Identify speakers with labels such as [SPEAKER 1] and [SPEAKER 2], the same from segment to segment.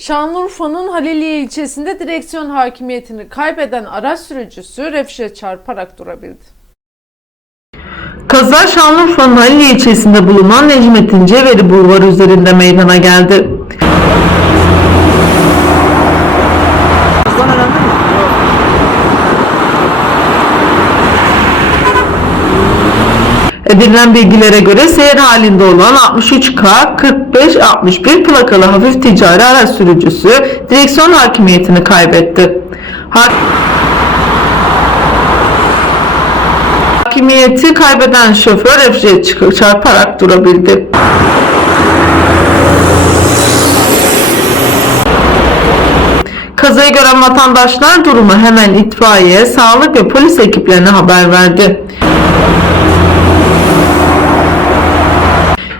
[SPEAKER 1] Şanlıurfa'nın Haliliye ilçesinde direksiyon hakimiyetini kaybeden araç sürücüsü refşe çarparak durabildi.
[SPEAKER 2] Kaza Şanlıurfa'nın Halil ilçesinde bulunan Necmettin Ceveri Bulvarı üzerinde meydana geldi.
[SPEAKER 3] Hızdan önemli
[SPEAKER 2] Edinilen bilgilere göre seyir halinde olan 63K 4561 plakalı hafif ticari araç sürücüsü direksiyon hakimiyetini kaybetti. Ha- Hakimiyeti kaybeden şoför çıkıp çarparak durabildi. Kazayı gören vatandaşlar durumu hemen itfaiye, sağlık ve polis ekiplerine haber verdi.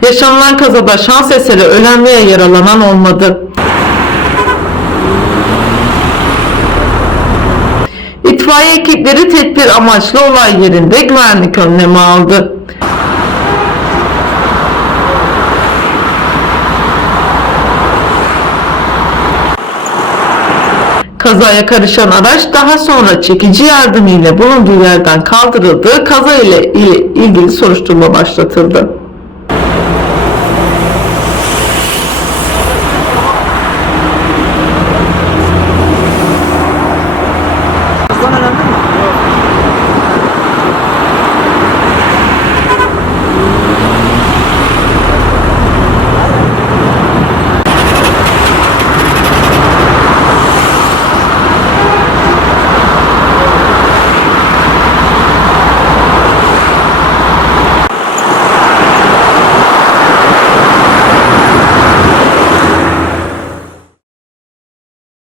[SPEAKER 2] Yaşanılan kazada şans eseri ölen veya yaralanan olmadı. İtfaiye ekipleri tedbir amaçlı olay yerinde güvenlik önlemi aldı. Kazaya karışan araç daha sonra çekici yardımıyla bulunduğu yerden kaldırıldı. Kaza ile ilgili soruşturma başlatıldı. Sonra